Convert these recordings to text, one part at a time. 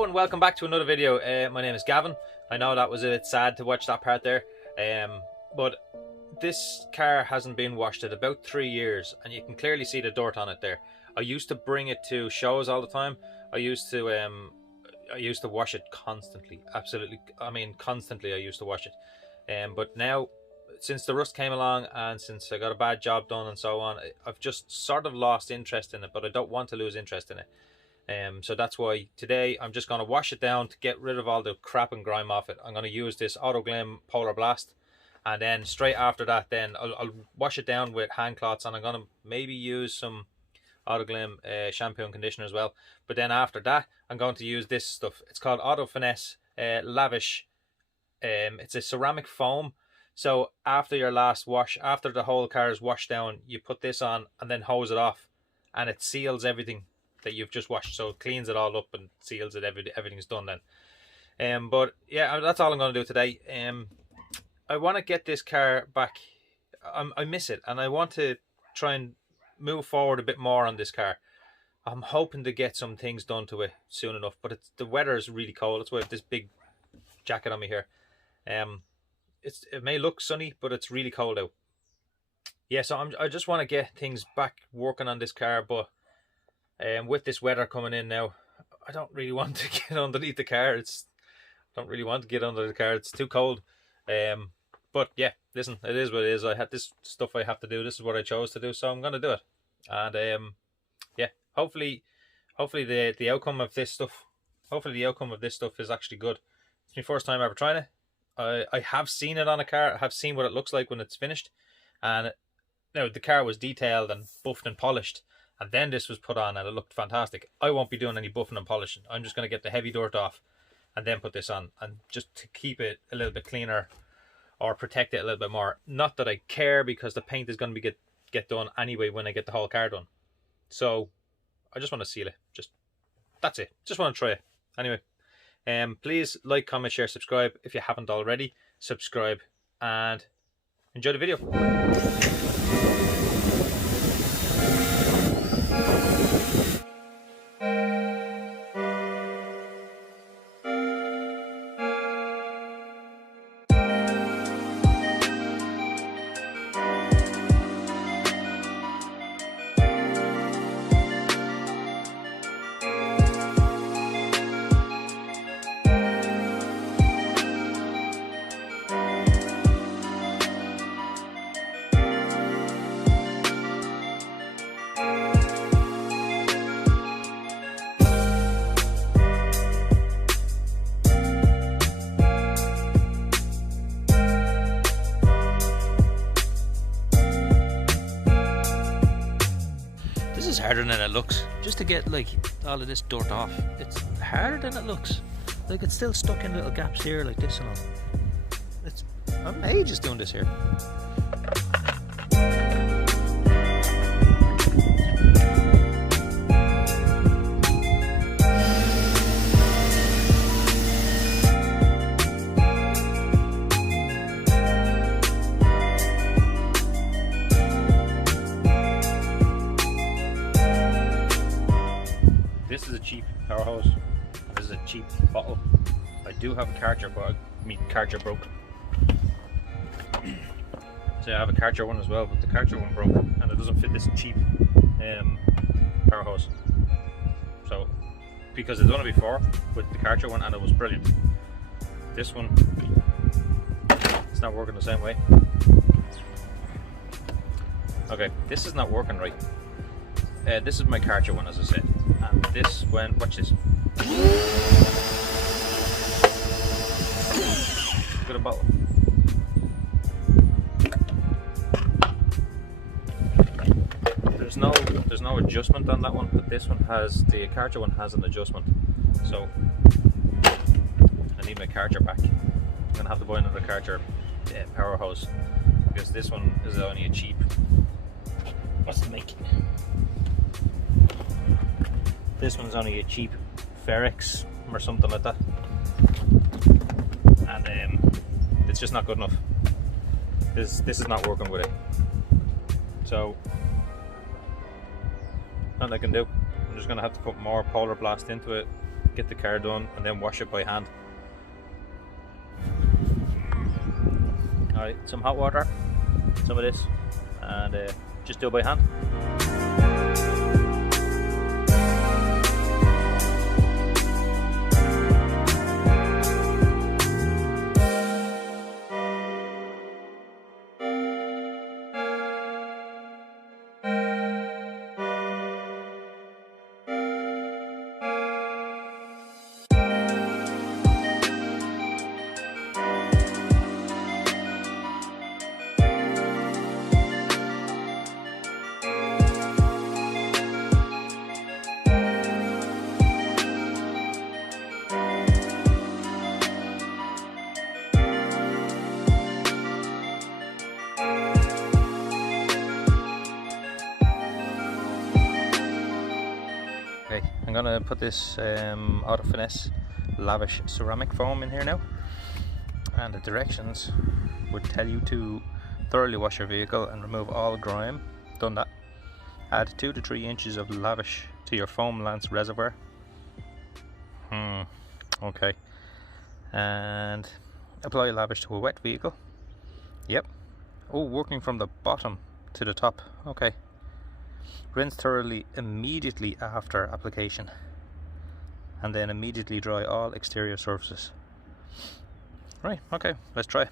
Hello and welcome back to another video. My name is Gavin. I know that was a bit sad to watch that part there, but this car hasn't been washed in about 3 years and you can clearly see the dirt on it there. I used to bring it to shows all the time. I used to wash it constantly, constantly I used to wash it. But now, since the rust came along and since I got a bad job done and so on, I've just sort of lost interest in it, but I don't want to lose interest in it. So that's why today I'm just going to wash it down to get rid of all the crap and grime off it. I'm going to use this autoglym Polar Blast, and then straight after that then I'll wash it down with hand cloths, and I'm going to maybe use some autoglym shampoo and conditioner as well. But then after that I'm going to use this stuff. It's called finesse lavish. It's a ceramic foam. So after your last wash, after the whole car is washed down, you put this on and then hose it off, and it seals everything that you've just washed, so it cleans it all up and seals it. Everything's done then. But yeah, that's all I'm going to do today. I want to get this car back. I miss it, and I want to try and move forward a bit more on this car. I'm hoping to get some things done to it soon enough, but the weather is really cold. That's why I have this big jacket on me here. It may look sunny, but it's really cold out. Yeah, so I just want to get things back working on this car, but with this weather coming in now, I don't really want to get underneath the car. I don't really want to get under the car. It's too cold. But yeah, listen, it is what it is. I had this stuff I have to do. This is what I chose to do, so I'm going to do it. And yeah, hopefully the outcome of this stuff, is actually good. It's my first time ever trying it. I have seen it on a car. I have seen what it looks like when it's finished, and the car was detailed and buffed and polished. And then this was put on and it looked fantastic. I won't be doing any buffing and polishing. I'm just going to get the heavy dirt off and then put this on, and just to keep it a little bit cleaner or protect it a little bit more. Not that I care, because the paint is going to be get done anyway when I get the whole car done. So I just want to seal it. That's it. Just want to try it. Anyway, please like, comment, share, subscribe. If you haven't already, subscribe and enjoy the video. This is harder than it looks. Just to get like all of this dirt off, it's harder than it looks. Like, it's still stuck in little gaps here like this and all. I'm ages doing this here. This is a cheap power hose. This is a cheap bottle. I do have a cartridge, but my cartridge broke. So I have a cartridge one as well, but the cartridge one broke and it doesn't fit this cheap power hose. So, because I've done it before with the cartridge one and it was brilliant. This one, it's not working the same way. Okay, this is not working right. This is my cartridge one, as I said, and this one, watch this. Look at the bottle. There's no adjustment on that one, but this one has, the cartridge one has an adjustment. So I need my cartridge back. I'm gonna have to buy another cartridge power hose, because this one is only a cheap, what's the make? This one's only a cheap vtec or something like that, and it's just not good enough. This is not working with it. So nothing I can do. I'm just going to have to put more Polar Blast into it get the car done and then wash it by hand. Alright, some hot water, some of this, and just do it by hand. Okay, I'm gonna put this auto finesse lavish ceramic foam in here now, and the directions would tell you to thoroughly wash your vehicle and remove all grime. Done that. Add 2 to 3 inches of lavish to your foam lance reservoir. Okay. And apply lavish to a wet vehicle. Yep. Oh, working from the bottom to the top. Okay. Rinse thoroughly immediately after application, and then immediately dry all exterior surfaces. Right, okay, let's try.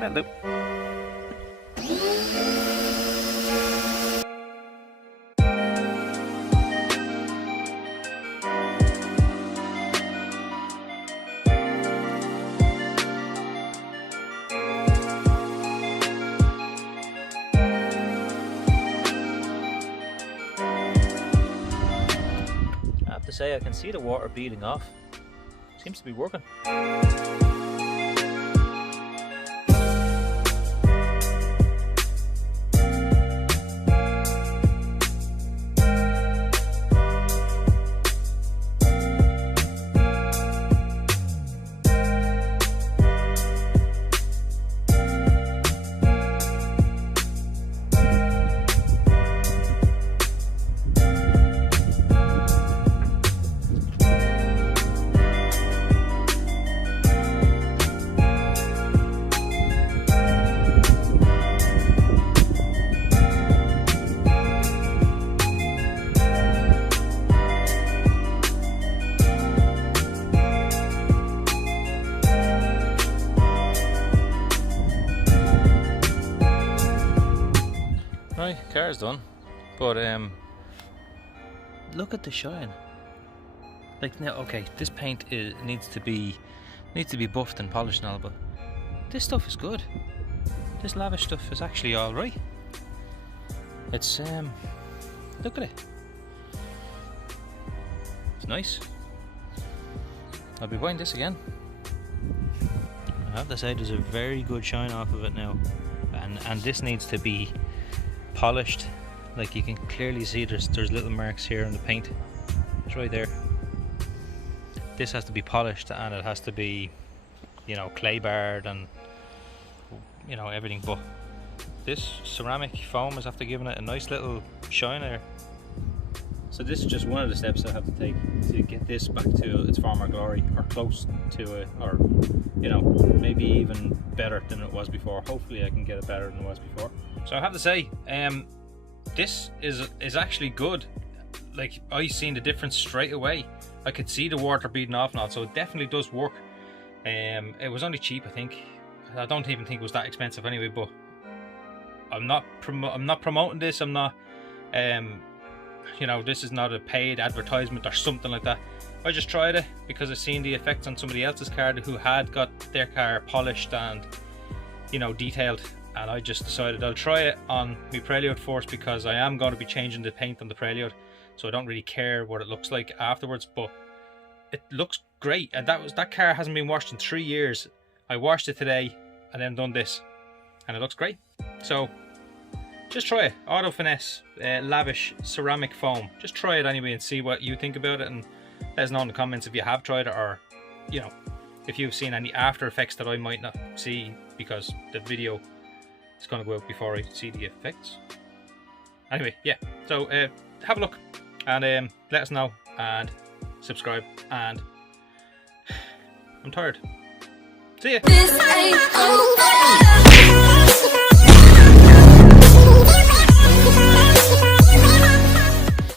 That'll do. I have to say, I can see the water beading off. Seems to be working. Right, car's done, but look at the shine. Like now, okay, this paint needs to be buffed and polished and all, but this stuff is good. This lavish stuff is actually all right. It's look at it. It's nice. I'll be buying this again. I have to say, there's a very good shine off of it now, and this needs to be polished. Like you can clearly see there's little marks here on the paint. It's right there. This has to be polished, and it has to be, you know, clay barred and, you know, everything, but this ceramic foam is after giving it a nice little shine there. So this is just one of the steps I have to take to get this back to its former glory, or close to it, or, you know, maybe even better than it was before. Hopefully I can get it better than it was before. So I have to say, this is actually good. Like, I seen the difference straight away. I could see the water beading off and all, so it definitely does work. It was only cheap, I think. I don't even think it was that expensive anyway, but I'm not promoting this. I'm not you know, this is not a paid advertisement or something like that. I just tried it because I seen the effects on somebody else's car who had got their car polished and, you know, detailed, and I just decided I'll try it on my Prelude first, because I am going to be changing the paint on the Prelude, so I don't really care what it looks like afterwards, but it looks great. And that car hasn't been washed in 3 years. I washed it today and then done this, and it looks great. So just try it. Auto Finesse lavish ceramic foam. Just try it anyway and see what you think about it, and let us know in the comments if you have tried it, or, you know, if you've seen any after effects that I might not see because the video It's going to go out before I see the effects. Anyway, yeah, so have a look and let us know and subscribe, and I'm tired. See ya!